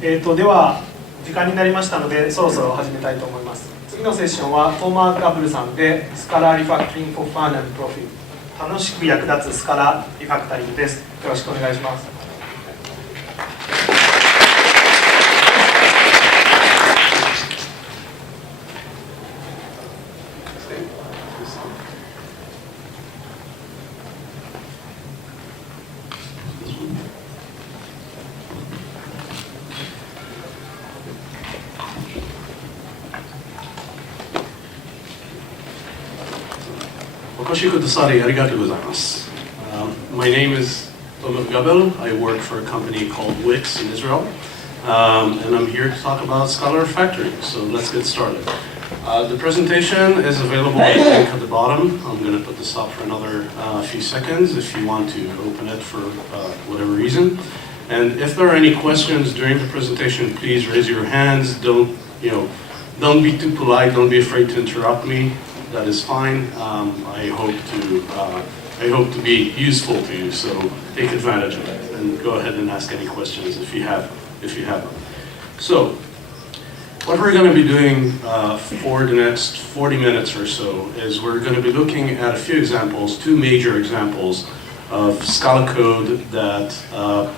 では時間になりましたので、そろそろ始めたいと思います。次のセッションはトーマー・ガブルさんで Scala Refactoring for Fun and Profit 楽しく役立つスカラリファクタリングです。よろしくお願いします。My name is Gabel. I work for a company called Wix in Israel, and I'm here to talk about Scala Refactoring. So let's get started. The presentation is available at the link at the bottom. I'm going to put this up for another few seconds if you want to open it for whatever reason. And if there are any questions during the presentation, please raise your hands. Don't be too polite. Don't be afraid to interrupt me. That is fine. I hope to be useful to you, so take advantage of it and go ahead and ask any questions if you have them. So, what we're going to be doing for the next 40 minutes or so is we're going to be looking at a few examples, two major examples of Scala code that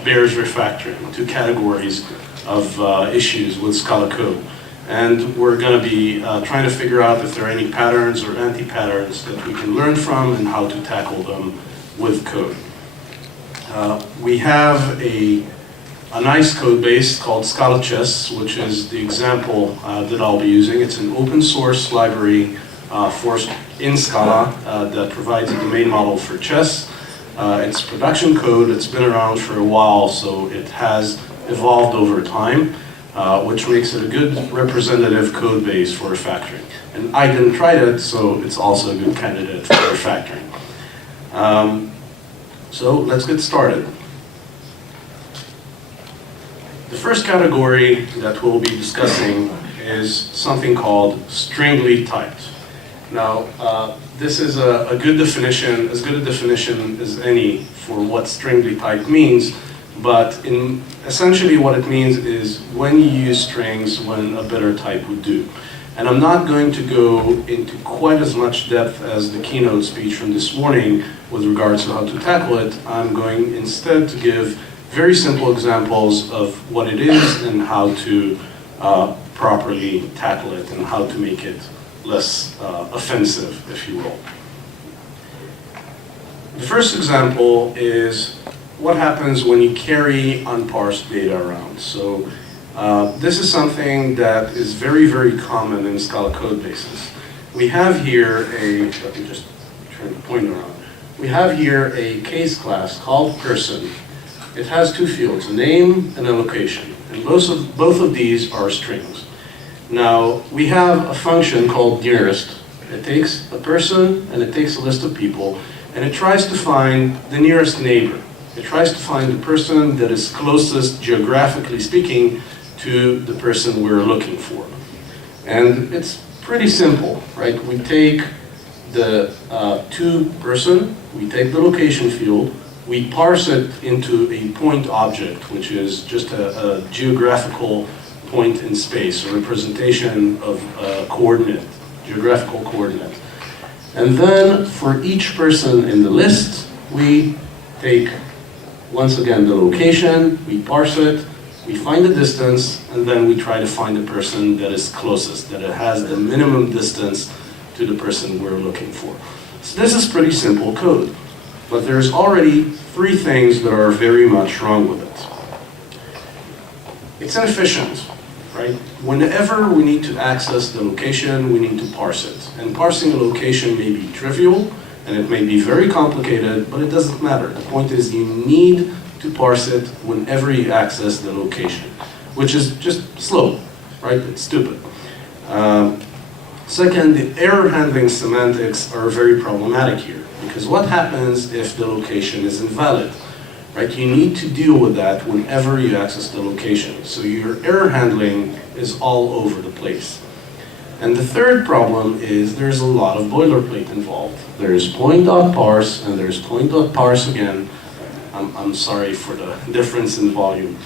bears refactoring, two categories of issues with Scala code. And we're going to be trying to figure out if there are any patterns or anti-patterns that we can learn from and how to tackle them with code. We have a nice code base called Scala Chess, which is the example that I'll be using. It's an open source library in Scala that provides a domain model for chess. It's production code. It's been around for a while, so it has evolved over time. Which makes it a good representative code base for refactoring. And I didn't try it, so it's also a good candidate for refactoring. So let's get started. The first category that we'll be discussing is something called stringly typed. Now, this is a good definition, as good a definition as any for what stringly typed means. But essentially what it means is when you use strings when a better type would do. And I'm not going to go into quite as much depth as the keynote speech from this morning with regards to how to tackle it. I'm going instead to give very simple examples of what it is and how to properly tackle it and how to make it less offensive, if you will. The first example is what happens when you carry unparsed data around. So this is something that is very, very common in Scala code bases. We have here let me just turn the pointer on. We have here a case class called person. It has two fields, a name and a location. And both of these are strings. Now, we have a function called nearest. It takes a person and it takes a list of people and it tries to find the nearest neighbor. It tries to find the person that is closest, geographically speaking, to the person we're looking for. And it's pretty simple, right? We take the to person, we take the location field, we parse it into a point object, which is just a geographical point in space, a representation of a coordinate, geographical coordinate. And then for each person in the list, we take once again the location, we parse it, we find the distance, and then we try to find the person that is closest, that it has the minimum distance to the person we're looking for. So this is pretty simple code, but there's already three things that are very much wrong with it. It's inefficient, right? Whenever we need to access the location, we need to parse it. And parsing a location may be trivial, and it may be very complicated, but it doesn't matter. The point is you need to parse it whenever you access the location, which is just slow, right? It's stupid. Second, the error handling semantics are very problematic here, because what happens if the location is invalid, right? You need to deal with that whenever you access the location. So your error handling is all over the place. And the third problem is there's a lot of boilerplate involved. There's point.parse and there's point.parse again. I'm sorry for the difference in volume.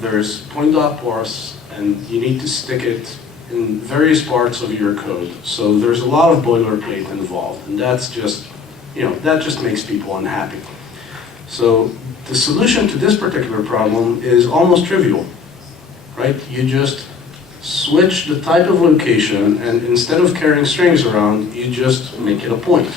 There's point.parse, and you need to stick it in various parts of your code. So there's a lot of boilerplate involved, and that's just, that just makes people unhappy. So the solution to this particular problem is almost trivial, right? You just switch the type of location, and instead of carrying strings around, you just make it a point.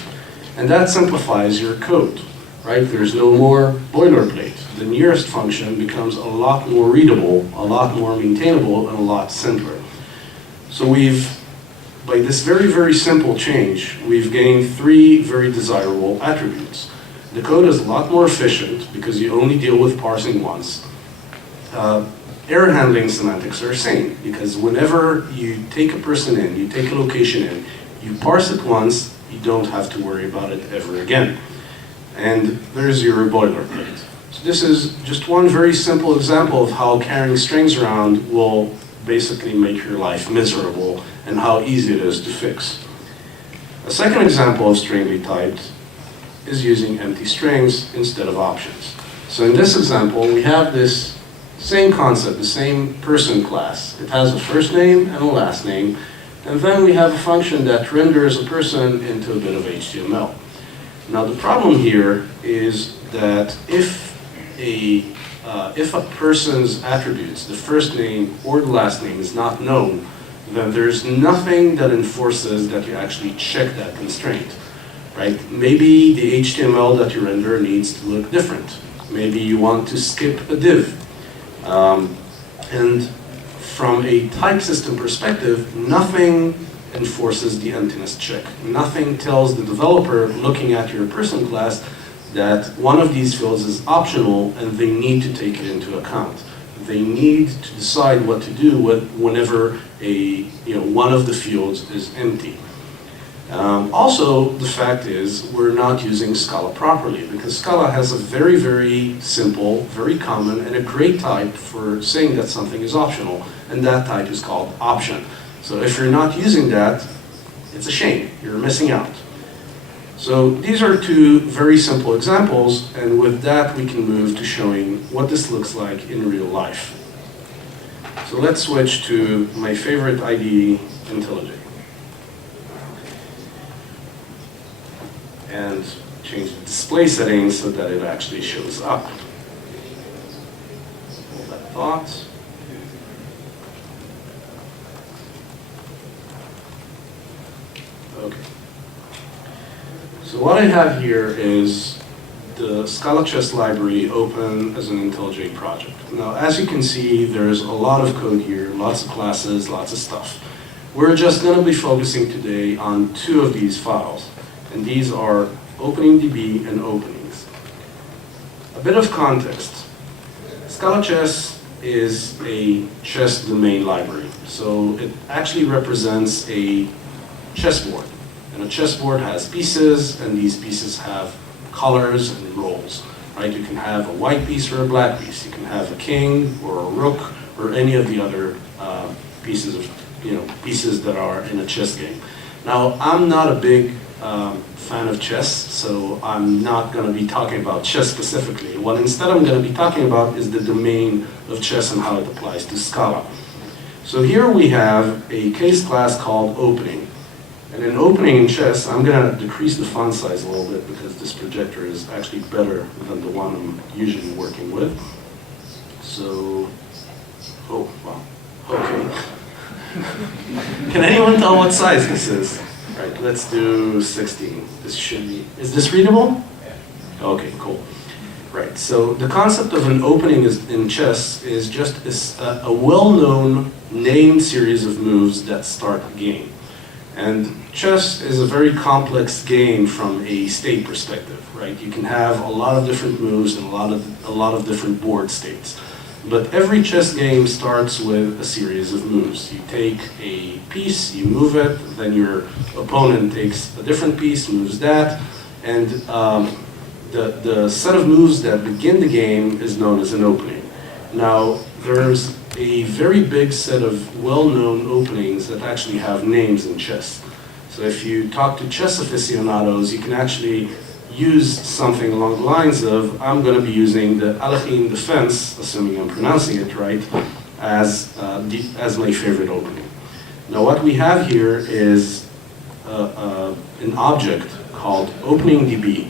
And that simplifies your code, right? There's no more boilerplate. The nearest function becomes a lot more readable, a lot more maintainable, and a lot simpler. So by this very, very simple change, we've gained 3 very desirable attributes. The code is a lot more efficient because you only deal with parsing once. Error handling semantics are same, because whenever you take a person in, you take a location in, you parse it once, you don't have to worry about it ever again. And there's your boilerplate. So this is just one very simple example of how carrying strings around will basically make your life miserable and how easy it is to fix. A second example of stringly typed is using empty strings instead of options. So in this example, we have this same concept, the same person class. It has a first name and a last name, and then we have a function that renders a person into a bit of HTML. Now the problem here is that if a person's attributes, the first name or the last name, is not known, then there's nothing that enforces that you actually check that constraint, right? Maybe the HTML that you render needs to look different. Maybe you want to skip a div. And from a type system perspective, nothing enforces the emptiness check. Nothing tells the developer looking at your person class that one of these fields is optional and they need to take it into account. They need to decide what to do whenever one of the fields is empty. Also, the fact is we're not using Scala properly, because Scala has a very, very simple, very common, and a great type for saying that something is optional, and that type is called option. So if you're not using that, it's a shame, you're missing out. So these are 2 very simple examples, and with that we can move to showing what this looks like in real life. So let's switch to my favorite IDE, IntelliJ. And change the display settings so that it actually shows up. Hold that thought. Okay. So what I have here is the Scala chess library open as an IntelliJ project. Now, as you can see, there's a lot of code here, lots of classes, lots of stuff. We're just going to be focusing today on 2 of these files. And these are OpeningDB and openings. A bit of context. Scala Chess is a chess domain library. So it actually represents a chessboard. And a chessboard has pieces, and these pieces have colors and roles. Right? You can have a white piece or a black piece. You can have a king or a rook or any of the other pieces that are in a chess game. Now, I'm not a big fan of chess, so I'm not going to be talking about chess specifically. What instead I'm going to be talking about is the domain of chess and how it applies to Scala. So here we have a case class called opening. And in opening in chess, I'm going to decrease the font size a little bit because this projector is actually better than the one I'm usually working with. So, oh, wow, okay. Can anyone tell what size this is? Right, let's do 16. This should be, is this readable? Okay, cool. Right, so the concept of an opening in chess is just a well-known named series of moves that start a game. And chess is a very complex game from a state perspective, right? You can have a lot of different moves and a lot of different board states. But every chess game starts with a series of moves. You take a piece, you move it, then your opponent takes a different piece, moves that, and the set of moves that begin the game is known as an opening. Now, there's a very big set of well-known openings that actually have names in chess. So if you talk to chess aficionados, you can actually use something along the lines of, I'm going to be using the Alachin defense, assuming I'm pronouncing it right, as my favorite opening. Now what we have here is an object called OpeningDB.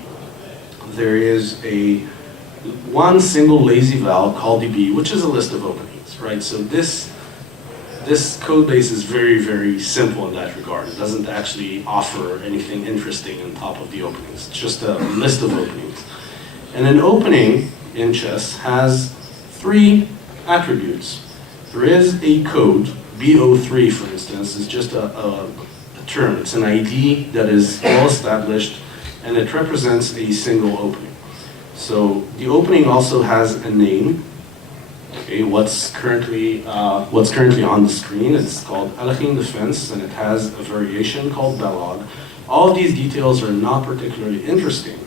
There is one single lazy val called DB, which is a list of openings, right? So this code base is very, very simple in that regard. It doesn't actually offer anything interesting on top of the openings. It's just a list of openings. And an opening in chess has 3 attributes. There is a code, BO3 for instance, is just a term. It's an ID that is well established, and it represents a single opening. So the opening also has a name. Okay, what's currently on the screen, it's called Alachin defense, and it has a variation called Belog. All of these details are not particularly interesting,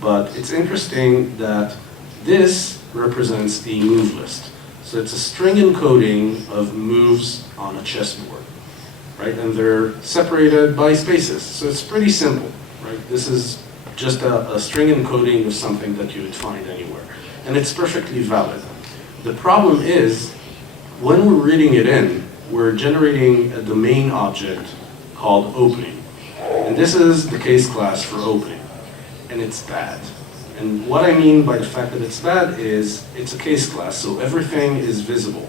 but it's interesting that this represents a move list. So it's a string encoding of moves on a chessboard, right? And they're separated by spaces, so it's pretty simple, right? This is just a string encoding of something that you would find anywhere, and it's perfectly valid. The problem is, when we're reading it in, we're generating a domain object called opening. And this is the case class for opening, and it's bad. And what I mean by the fact that it's bad is, it's a case class, so everything is visible.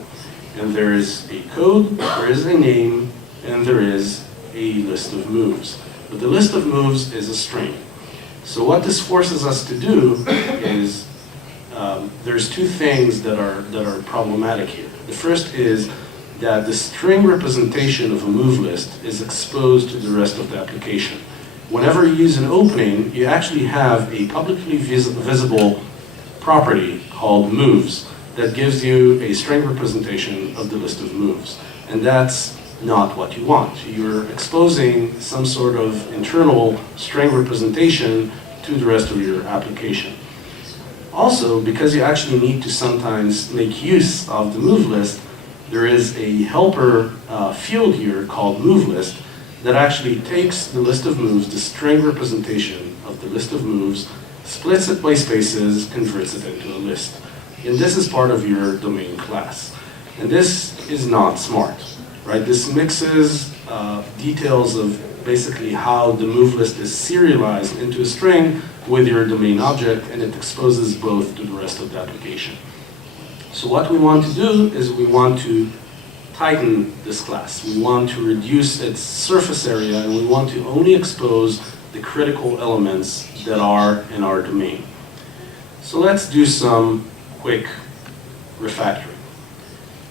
And there is a code, there is a name, and there is a list of moves. But the list of moves is a string. So what this forces us to do is, there's 2 things that are problematic here. The first is that the string representation of a move list is exposed to the rest of the application. Whenever you use an opening, you actually have a publicly visible property called moves that gives you a string representation of the list of moves. And that's not what you want. You're exposing some sort of internal string representation to the rest of your application. Also, because you actually need to sometimes make use of the move list, there is a helper field here called move list that actually takes the list of moves, the string representation of the list of moves, splits it by spaces, converts it into a list. And this is part of your domain class. And this is not smart, right? This mixes details of basically how the move list is serialized into a string with your domain object, and it exposes both to the rest of the application. So what we want to do is we want to tighten this class. We want to reduce its surface area, and we want to only expose the critical elements that are in our domain. So let's do some quick refactoring.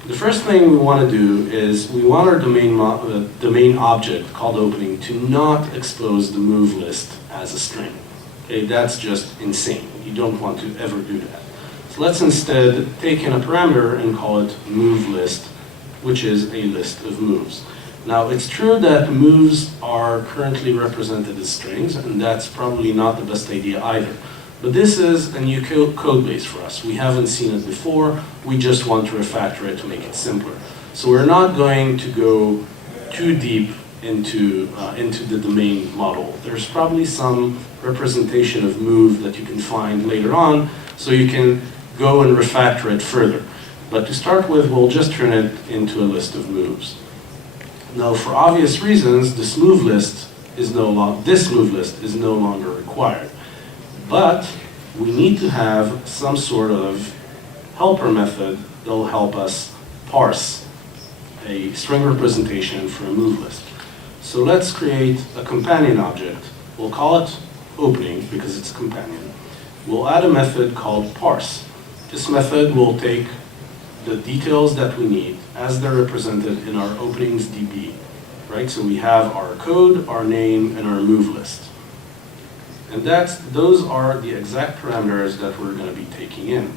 The first thing we want to do is we want our domain object called opening to not expose the move list as a string. Okay, that's just insane. You don't want to ever do that. So let's instead take in a parameter and call it move list, which is a list of moves. Now, it's true that moves are currently represented as strings, and that's probably not the best idea either. But this is a new code base for us. We haven't seen it before. We just want to refactor it to make it simpler. So we're not going to go too deep into the domain model. There's probably some representation of move that you can find later on, so you can go and refactor it further. But to start with, we'll just turn it into a list of moves. Now, for obvious reasons, this move list is no longer required. But we need to have some sort of helper method that will help us parse a string representation for a move list. So let's create a companion object. We'll call it opening because it's a companion. We'll add a method called parse. This method will take the details that we need as they're represented in our openings DB, right? So we have our code, our name, and our move list. And those are the exact parameters that we're going to be taking in.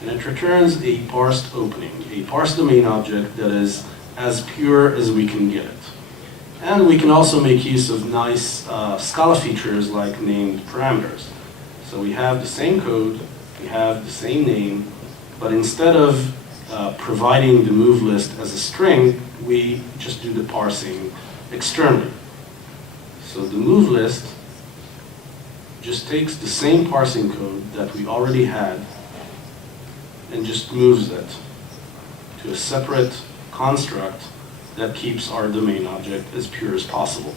And it returns a parsed opening, a parsed domain object that is as pure as we can get it. And we can also make use of nice Scala features like named parameters. So we have the same code, we have the same name, but instead of providing the move list as a string, we just do the parsing externally. So the move list just takes the same parsing code that we already had and just moves it to a separate construct that keeps our domain object as pure as possible.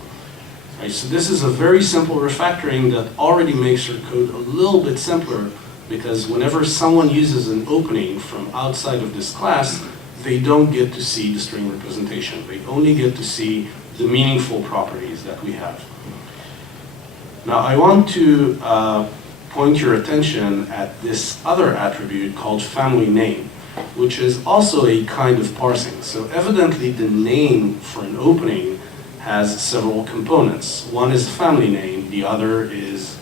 Right, so this is a very simple refactoring that already makes our code a little bit simpler, because whenever someone uses an opening from outside of this class, they don't get to see the string representation. They only get to see the meaningful properties that we have. Now I want to point your attention at this other attribute called family name, which is also a kind of parsing. So evidently the name for an opening has several components. One is a family name, the other is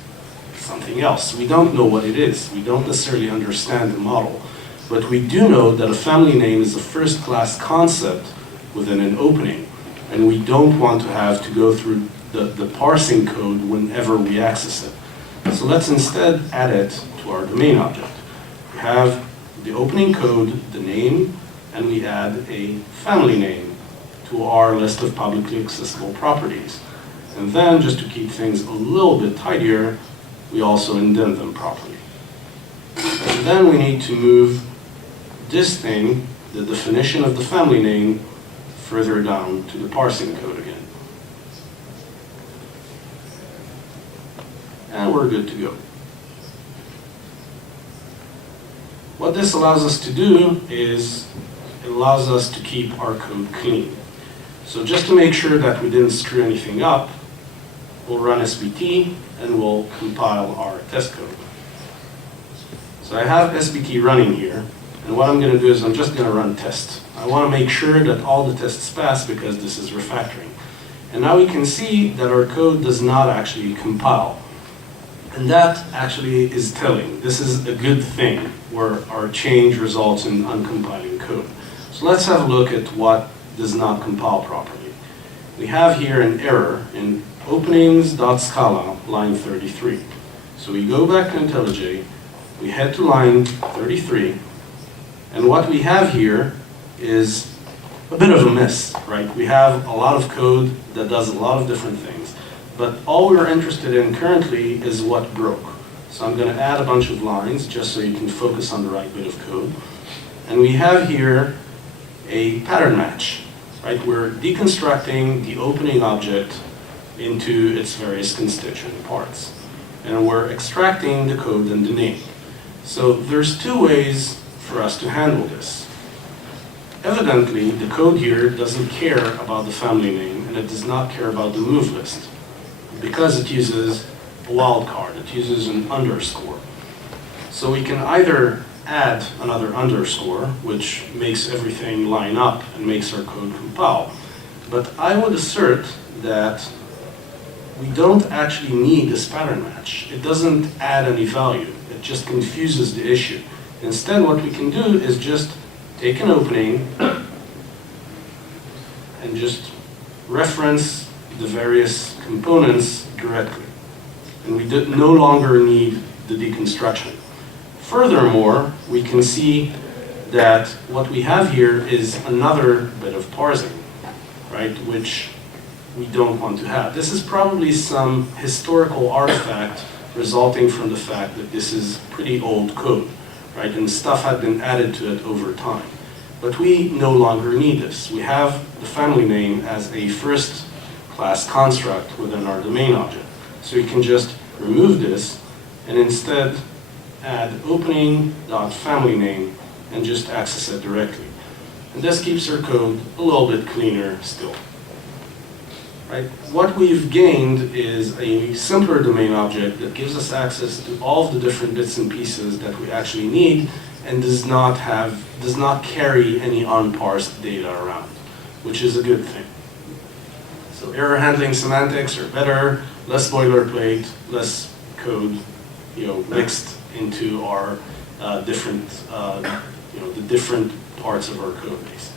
something else. We don't know what it is. We don't necessarily understand the model. But we do know that a family name is a first-class concept within an opening, and we don't want to have to go through the parsing code whenever we access it. So let's instead add it to our domain object. We have the opening code, the name, and we add a family name to our list of publicly accessible properties. And then, just to keep things a little bit tidier, we also indent them properly. And then we need to move this thing, the definition of the family name, further down to the parsing code again. And we're good to go. What this allows us to do is it allows us to keep our code clean. So just to make sure that we didn't screw anything up, we'll run SBT and we'll compile our test code. So I have SBT running here, and what I'm going to do is I'm just going to run test. I want to make sure that all the tests pass because this is refactoring. And now we can see that our code does not actually compile. And that actually is telling. This is a good thing where our change results in uncompiling code. So let's have a look at what does not compile properly. We have here an error in openings.scala, line 33. So we go back to IntelliJ, we head to line 33, and what we have here is a bit of a mess, right? We have a lot of code that does a lot of different things, but all we're interested in currently is what broke. So I'm going to add a bunch of lines just so you can focus on the right bit of code. And we have here a pattern match, right? We're deconstructing the opening object into its various constituent parts. And we're extracting the code and the name. So there's two ways for us to handle this. Evidently, the code here doesn't care about the family name, and it does not care about the move list, because it uses a wildcard, it uses an underscore. So we can either add another underscore, which makes everything line up and makes our code compile. But I would assert that we don't actually need this pattern match. It doesn't add any value. It just confuses the issue. Instead, what we can do is just take an opening and just reference the various components directly. And we no longer need the deconstruction. Furthermore, we can see that what we have here is another bit of parsing, right, which we don't want to have. This is probably some historical artifact resulting from the fact that this is pretty old code, right, and stuff had been added to it over time. But we no longer need this. We have the family name as a first-class construct within our domain object. So we can just remove this and instead add opening.familyName and just access it directly. And this keeps our code a little bit cleaner still. Right? What we've gained is a simpler domain object that gives us access to all of the different bits and pieces that we actually need and does not carry any unparsed data around, which is a good thing. So error handling semantics are better, less boilerplate, less code, mixed into our different, the different parts of our code base.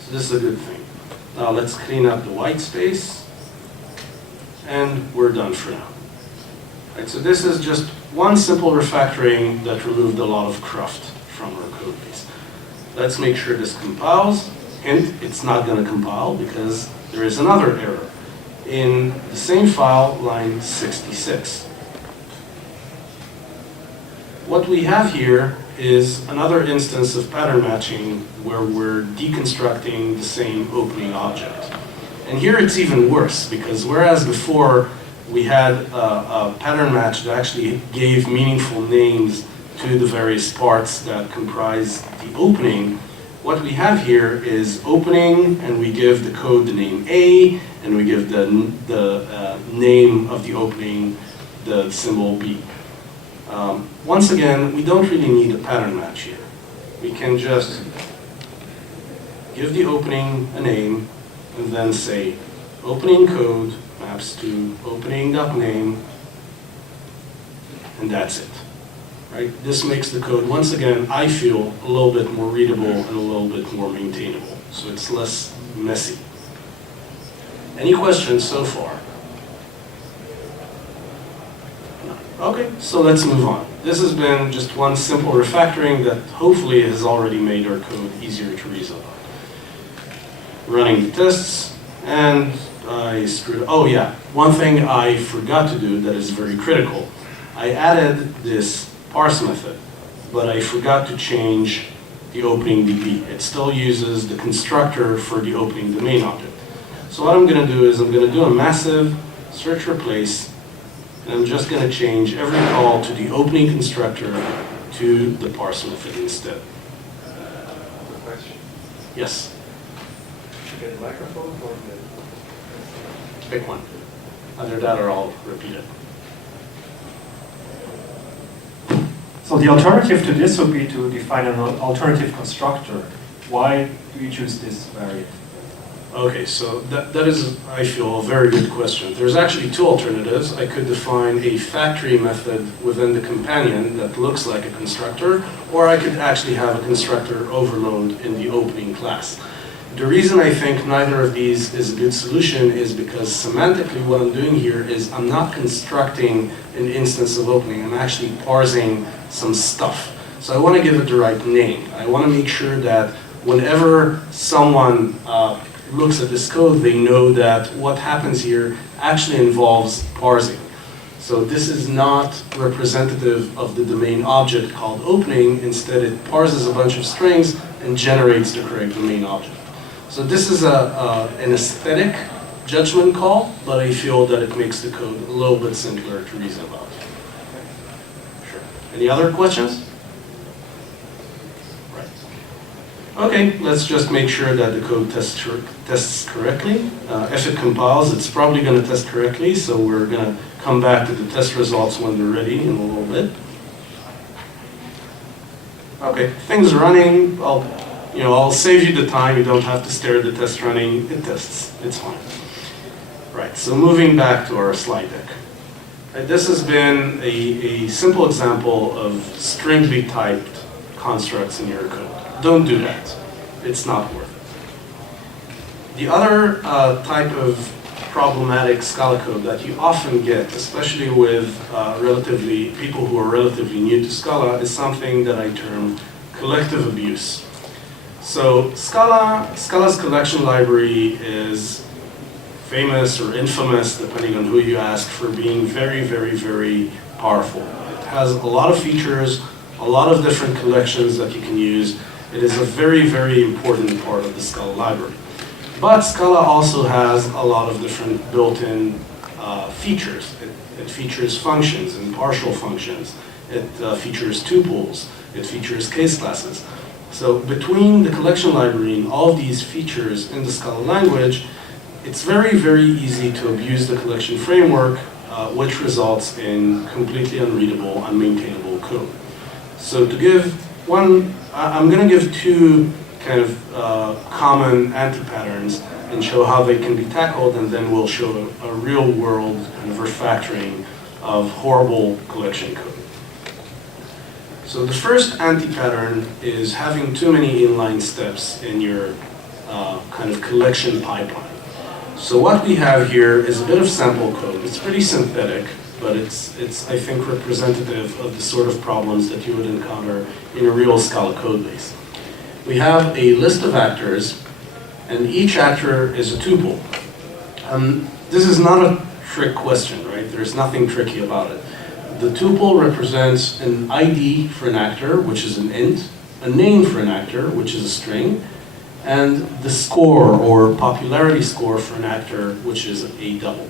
So this is a good thing. Now let's clean up the white space, and we're done for now. Right, so this is just one simple refactoring that removed a lot of cruft from our code base. Let's make sure this compiles. Hint, it's not going to compile because there is another error. in the same file, line 66. What we have here is another instance of pattern matching where we're deconstructing the same opening object. And here it's even worse, because whereas before we had a pattern match that actually gave meaningful names to the various parts that comprise the opening, what we have here is opening, and we give the code the name A, and we give the name of the opening the symbol B. Once again, we don't really need a pattern match here. We can just give the opening a name, and then say opening code maps to opening.name, and that's it. Right? This makes the code, once again, I feel, a little bit more readable and a little bit more maintainable. So it's less messy. Any questions so far? No. Okay, so let's move on. This has been just one simple refactoring that hopefully has already made our code easier to resolve. Running the tests, and I screwed, oh yeah, one thing I forgot to do that is very critical. I added this parse method, but I forgot to change the opening DB. It still uses the constructor for the opening domain object. So what I'm going to do is I'm going to do a massive search replace, and I'm just going to change every call to the opening constructor to the parse method instead. Quick question. Yes? You get a microphone or the... Pick one. Either that or I'll repeat it. So the alternative to this would be to define an alternative constructor. Why do you choose this variant? Okay, so that is, I feel, a very good question. There's actually two alternatives. I could define a factory method within the companion that looks like a constructor, or I could actually have a constructor overload in the opening class. The reason I think neither of these is a good solution is because semantically what I'm doing here is I'm not constructing an instance of opening, I'm actually parsing some stuff. So I want to give it the right name. I want to make sure that whenever someone looks at this code, they know that what happens here actually involves parsing. So this is not representative of the domain object called opening. Instead, it parses a bunch of strings and generates the correct domain object. So this is an aesthetic judgment call, but I feel that it makes the code a little bit simpler to reason about. Sure. Any other questions? Right. Okay, let's just make sure that the code tests correctly. If it compiles, it's probably going to test correctly, so we're going to come back to the test results when they're ready in a little bit. Okay, things are running. I'll save you the time. You don't have to stare at the test running. It tests. It's fine. Right, so moving back to our slide deck. Right, this has been a simple example of stringly typed constructs in your code. Don't do that. It's not worth it. The other type of problematic Scala code that you often get, especially with people who are relatively new to Scala, is something that I term collective abuse. So Scala's collection library is famous or infamous, depending on who you ask, for being very, very, very powerful. It has a lot of features, a lot of different collections that you can use. It is a very, very important part of the Scala library. But Scala also has a lot of different built-in features. It features functions and partial functions. It features tuples. It features case classes. So between the collection library and all of these features in the Scala language, it's very, very easy to abuse the collection framework, which results in completely unreadable, unmaintainable code. So to give one, I'm going to give two kind of common anti-patterns and show how they can be tackled, and then we'll show a real-world kind of refactoring of horrible collection code. So the first anti-pattern is having too many inline steps in your kind of collection pipeline. So what we have here is a bit of sample code. It's pretty synthetic, but it's I think, representative of the sort of problems that you would encounter in a real Scala code base. We have a list of actors, and each actor is a tuple. this is not a trick question, right? There's nothing tricky about it. The tuple represents an ID for an actor, which is an int, a name for an actor, which is a string, and the score or popularity score for an actor, which is a double.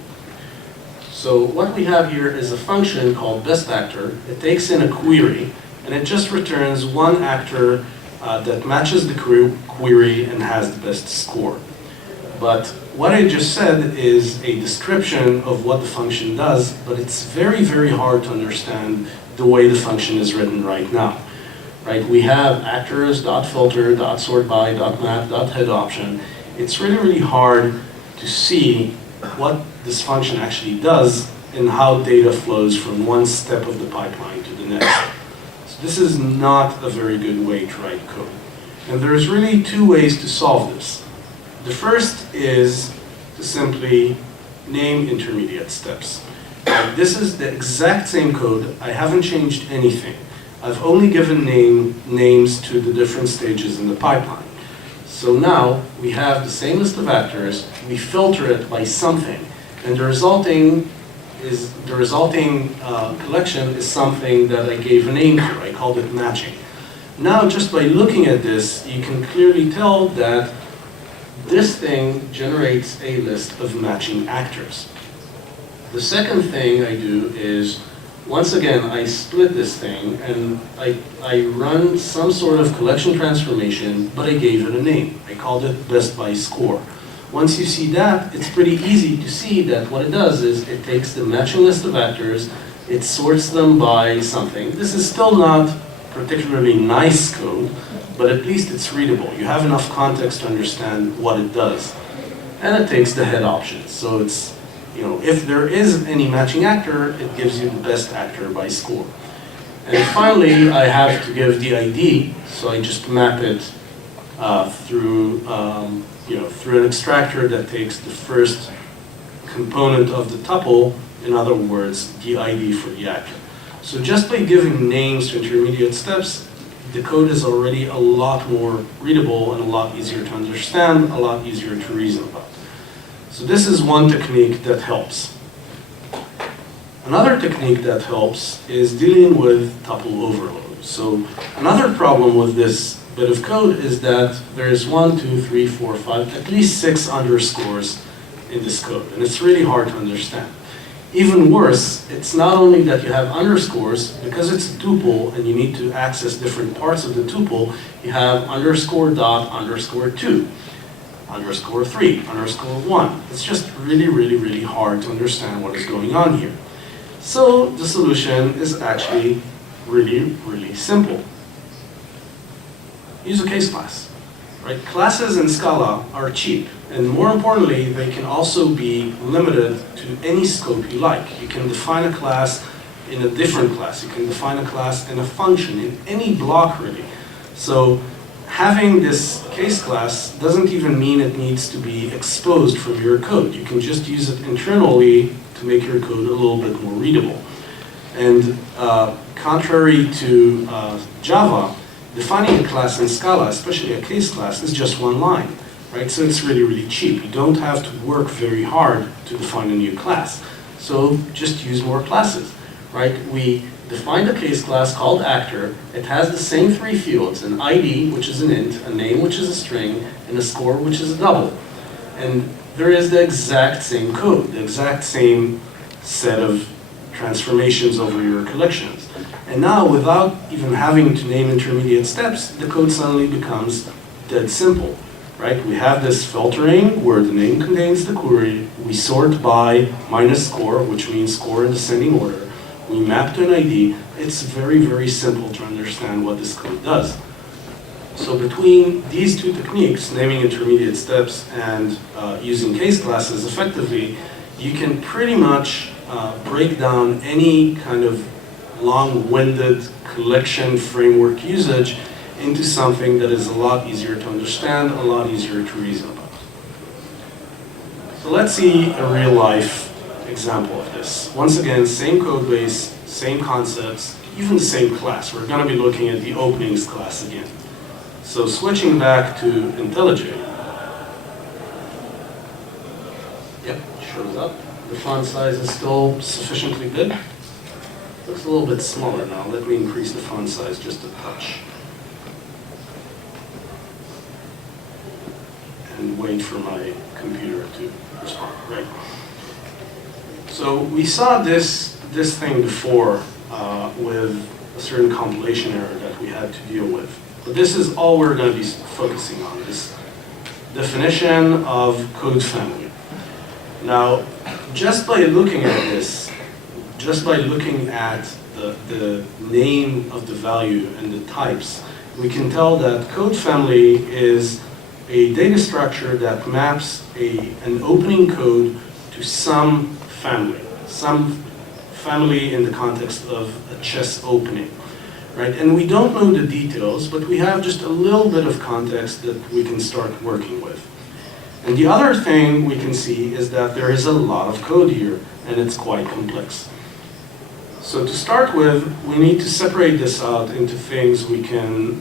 So what we have here is a function called bestActor. It takes in a query, and it just returns one actor that matches the query and has the best score. But what I just said is a description of what the function does, but it's very, very hard to understand the way the function is written right now. Right? We have actors, .filter, .sort by, .map, .head option. It's really, really hard to see what this function actually does and how data flows from one step of the pipeline to the next. So this is not a very good way to write code. And there's really two ways to solve this. The first is to simply name intermediate steps. This is the exact same code. I haven't changed anything. I've only given names to the different stages in the pipeline. So now we have the same list of actors, we filter it by something, and the resulting collection is something that I gave a name to. I called it matching. Now, just by looking at this, you can clearly tell that this thing generates a list of matching actors. The second thing I do is, once again, I split this thing and I run some sort of collection transformation, but I gave it a name. I called it best by score. Once you see that, it's pretty easy to see that what it does is it takes the matching list of actors, it sorts them by something. This is still not particularly nice code, but at least it's readable. You have enough context to understand what it does. And it takes the head option. So it's, if there is any matching actor, it gives you the best actor by score. And finally, I have to give the ID, so I just map it through an extractor that takes the first component of the tuple, in other words, the ID for the actor. So just by giving names to intermediate steps, the code is already a lot more readable and a lot easier to understand, a lot easier to reason about. So this is one technique that helps. Another technique that helps is dealing with tuple overload. So another problem with this bit of code is that there's 1, 2, 3, 4, 5, at least 6 underscores in this code, and it's really hard to understand. Even worse, it's not only that you have underscores, because it's a tuple and you need to access different parts of the tuple, you have underscore dot underscore 2, underscore 3, underscore 1. It's just really, really, really hard to understand what is going on here. So the solution is actually really, really simple. Use a case class. Right? Classes in Scala are cheap, and more importantly, they can also be limited to any scope you like. You can define a class in a different class. You can define a class in a function, in any block really. So having this case class doesn't even mean it needs to be exposed from your code. You can just use it internally to make your code a little bit more readable. And contrary to Java, defining a class in Scala, especially a case class, is just one line, right? So it's really, really cheap. You don't have to work very hard to define a new class. So just use more classes, right? We defined a case class called actor. It has the same 3 fields, an ID, which is an int, a name, which is a string, and a score, which is a double. And there is the exact same code, the exact same set of transformations over your collections. And now, without even having to name intermediate steps, the code suddenly becomes dead simple, right? We have this filtering where the name contains the query. We sort by minus score, which means score in descending order. We map to an ID. It's very, very simple to understand what this code does. So between these two techniques, naming intermediate steps and using case classes effectively, you can pretty much break down any kind of long-winded collection framework usage into something that is a lot easier to understand, a lot easier to reason about. So let's see a real-life example of this. Once again, same code base, same concepts, even the same class. We're going to be looking at the openings class again. So switching back to IntelliJ. Yep, shows up. The font size is still sufficiently big. Looks a little bit smaller now. Let me increase the font size just a touch. And wait for my computer to respond. Right. So we saw this thing before with a certain compilation error that we had to deal with. But this is all we're going to be focusing on, this definition of code family. Now, just by looking at this, just by looking at the name of the value and the types, we can tell that code family is a data structure that maps an opening code to some family in the context of a chess opening, right? And we don't know the details, but we have just a little bit of context that we can start working with. And the other thing we can see is that there is a lot of code here, and it's quite complex. So to start with, we need to separate this out into things we can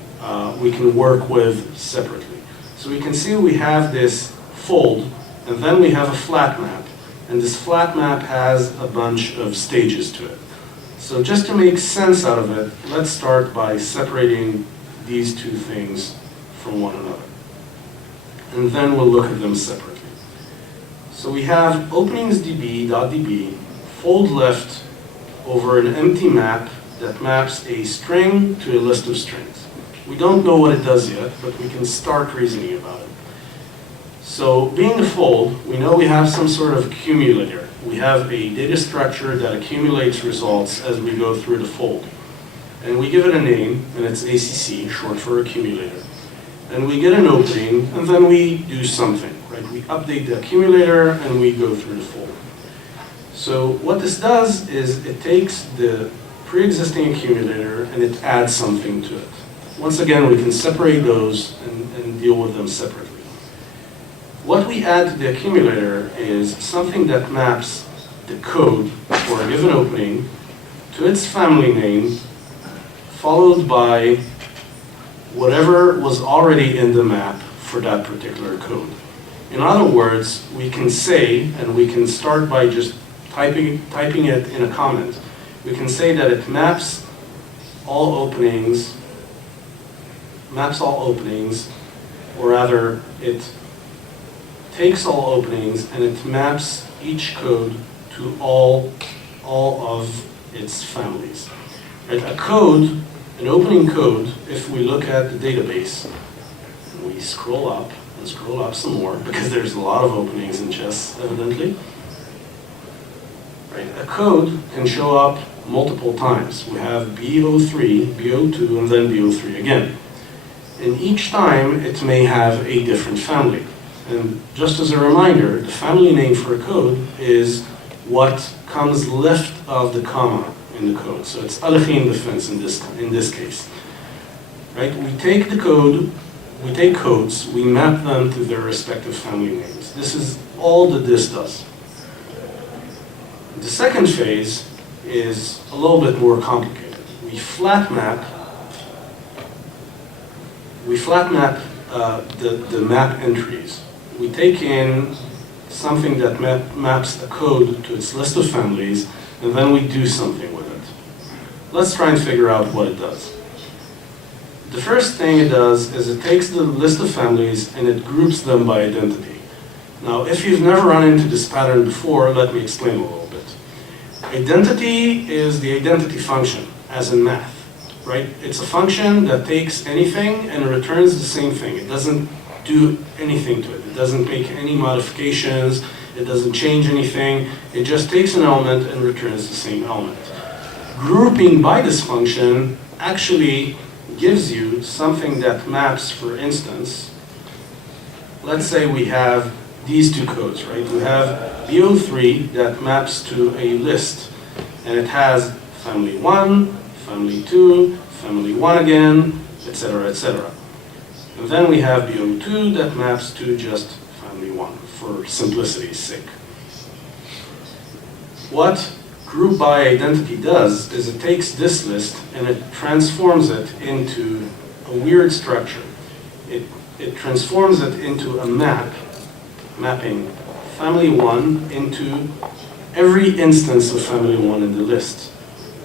work with separately. So we can see we have this fold, and then we have a flat map. And this flat map has a bunch of stages to it. So just to make sense out of it, let's start by separating these two things from one another. And then we'll look at them separately. So we have openingsdb.db, fold left over an empty map that maps a string to a list of strings. We don't know what it does yet, but we can start reasoning about it. So being a fold, we know we have some sort of accumulator. We have a data structure that accumulates results as we go through the fold. And we give it a name, and it's ACC, short for accumulator. And we get an opening, and then we do something, right? We update the accumulator, and we go through the fold. So what this does is it takes the pre-existing accumulator, and it adds something to it. Once again, we can separate those and deal with them separately. What we add to the accumulator is something that maps the code for a given opening to its family name, followed by whatever was already in the map for that particular code. In other words, we can say, and we can start by just typing it in a comment, we can say that it maps all openings, or rather, it takes all openings and it maps each code to all of its families. Right? A code, an opening code, if we look at the database, we scroll up and scroll up some more because there's a lot of openings in chess, evidently. Right? A code can show up multiple times. We have B03, B02, and then B03 again. And each time it may have a different family. And just as a reminder, the family name for a code is what comes left of the comma in the code. So it's Alachin defense in this case. Right? We take the code, we take codes, we map them to their respective family names. This is all that this does. The second phase is a little bit more complicated. We flat map the map entries. We take in something that maps a code to its list of families, and then we do something with it. Let's try and figure out what it does. The first thing it does is it takes the list of families and it groups them by identity. Now, if you've never run into this pattern before, let me explain a little bit. Identity is the identity function, as in math, right? It's a function that takes anything and returns the same thing. It doesn't do anything to it. It doesn't make any modifications. It doesn't change anything. It just takes an element and returns the same element. Grouping by this function actually gives you something that maps, for instance, let's say we have these two codes, right? We have B03 that maps to a list, and it has family 1, family 2, family 1 again, etc., etc. And then we have B02 that maps to just family 1, for simplicity's sake. What group by identity does is it takes this list and it transforms it into a weird structure. It transforms it into a map, mapping family 1 into every instance of family 1 in the list,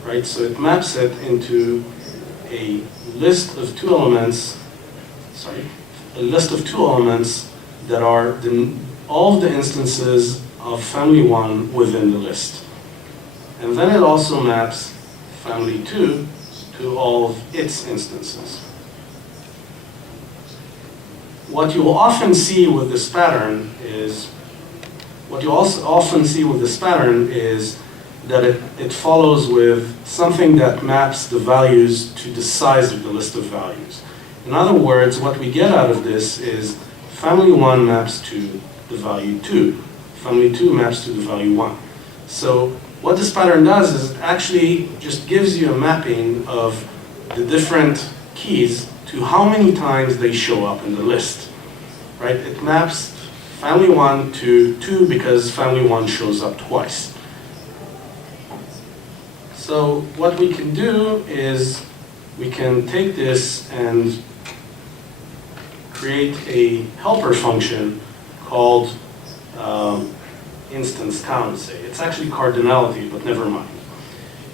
right? So it maps it into a list of two elements, that are all of the instances of family 1 within the list. And then it also maps family 2 to all of its instances. What you'll often see with this pattern is that it follows with something that maps the values to the size of the list of values. In other words, what we get out of this is family 1 maps to the value 2. Family 2 maps to the value 1. So what this pattern does is it actually just gives you a mapping of the different keys to how many times they show up in the list, right? It maps family 1 to 2 because family 1 shows up twice. So what we can do is we can take this and create a helper function called instance count, say. It's actually cardinality, but never mind.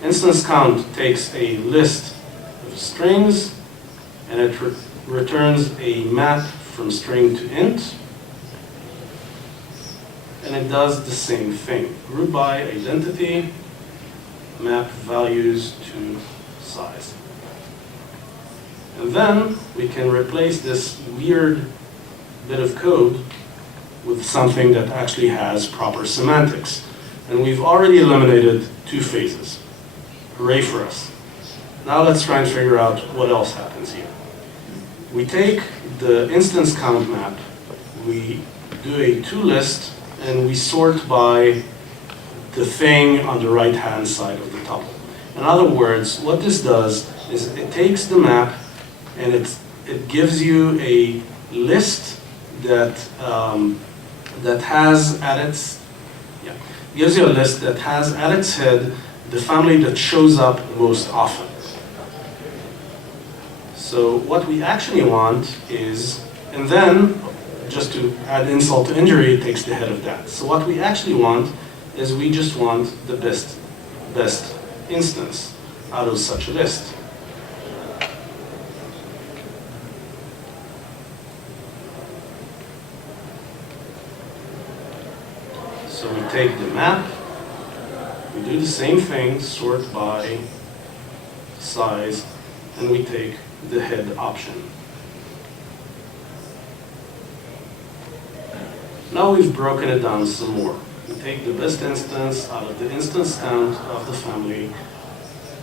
Instance count takes a list of strings and it returns a map from string to int, and it does the same thing. Group by identity, map values to size. And then we can replace this weird bit of code with something that actually has proper semantics. And we've already eliminated 2 phases. Hooray for us. Now let's try and figure out what else happens here. We take the instance count map, we do a toList, and we sort by the thing on the right-hand side of the tuple. In other words, what this does is it takes the map and it gives you a list that has at its head the family that shows up most often. So what we actually want is, and then just to add insult to injury, it takes the head of that. So what we actually want is we just want the best instance out of such a list. So we take the map, we do the same thing, sort by size, and we take the head option. Now we've broken it down some more. We take the best instance out of the instance count of the family,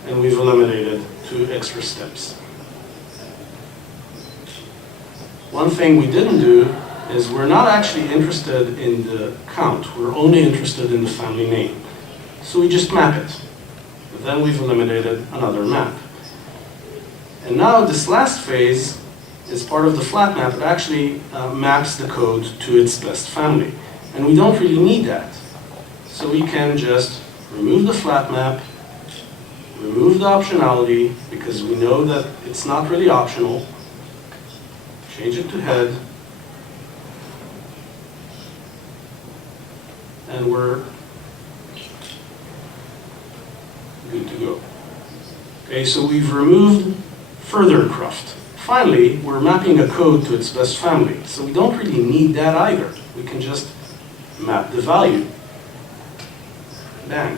and we've eliminated 2 extra steps. One thing we didn't do is we're not actually interested in the count. We're only interested in the family name. So we just map it. But then we've eliminated another map. And now this last phase is part of the flat map. It actually maps the code to its best family. And we don't really need that. So we can just remove the flat map, remove the optionality, because we know that it's not really optional, change it to head, and we're good to go. Okay, so we've removed further cruft. Finally, we're mapping a code to its best family, so we don't really need that either. We can just map the value. Bang.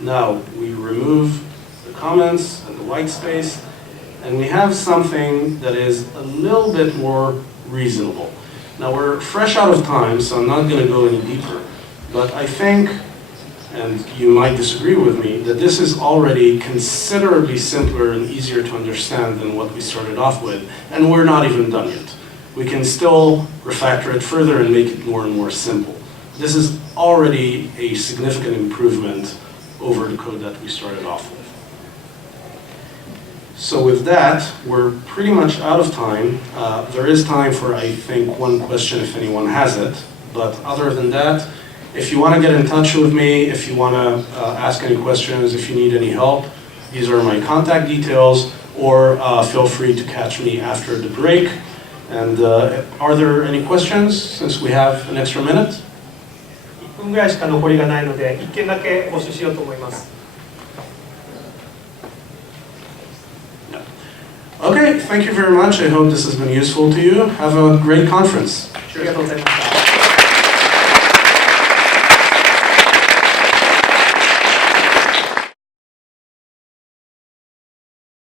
Now we remove the comments and the white space, and we have something that is a little bit more reasonable. Now we're fresh out of time, so I'm not going to go any deeper, but I think, and you might disagree with me, that this is already considerably simpler and easier to understand than what we started off with, and we're not even done yet. We can still refactor it further and make it more and more simple. This is already a significant improvement over the code that we started off with. So with that, we're pretty much out of time. There is time for, I think, one question if anyone has it, but other than that, if you want to get in touch with me, if you want to ask any questions, if you need any help, these are my contact details, or feel free to catch me after the break. And are there any questions, since we have an extra minute? 分ぐらいしか残りがないので、1件だけ募集しようと思います。Okay, thank you very much. I hope this has been useful to you. Have a great conference. ありがとうございました。